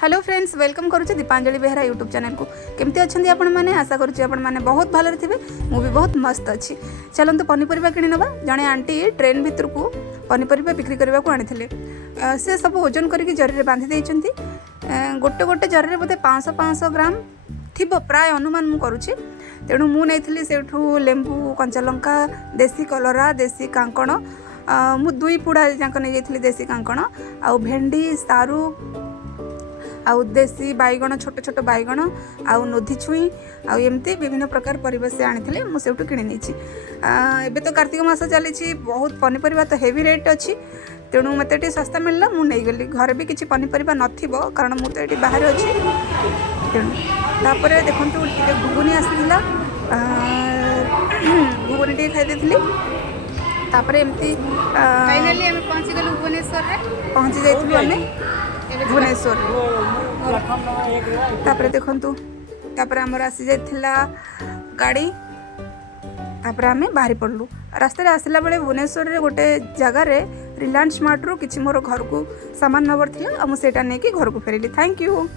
Hello friends, welcome करुच्चे Dipanjali Behera YouTube channel को। केमती अच्छे आपण मैंने आशा करुच्चे आपण मैंने बहुत भलरे थे। मु भी बहुत मस्त अच्छी। चलते पनीपरिया किणी नवा। जड़े आंटी ट्रेन भितर को पनीपरिया बिक्री करने को आनी से सब ओजन करके जरी बांधि देइछंती। गोटे गोटे जरी बोधे 500 ग्राम थी प्राय अनुमान मु करुच्ची। तेणु मु नहीं से लेंबू कंचा लंका देसी कलरा देसी कांकण मु 2 पुड़ा जाक नहीं जाइली देसी कांकण आउ भेंडी सारू आउ देसी बैगण छोट छोट बैगण आउ नोधी छुई आउ एमती विभिन्न प्रकार परिबा से आनी मुझे किणी नहीं। एबे तो कार्तिक मास चली बहुत पनीपरिया तो हेवी रेट अच्छी। तेणु मत सस्ता मिलला मु नहीं गली। घर भी किसी पनीपरिया नथिबो कारण मु तो ये बाहर अच्छी। तेणु तापर देखो घुगुनी आसाला घुगुनी टे खाई तापर एमती फाइनली हम पहुंची गलु भुवनेश्वर रे पहुंची जाइलु आमे भुवनेश्वर। तापर देखंतु तापर हमर आसी जाइथिला गाड़ी। तापर आमे बाहरी पड़लु। रास्ता रे आसला बेले भुवनेश्वर रे गोटे जगह रे रिलायंस स्मार्ट रू किछि मोर घर को सामान नबर थिला आ मु सेटा नेकी घर को फेरिली। Thank you.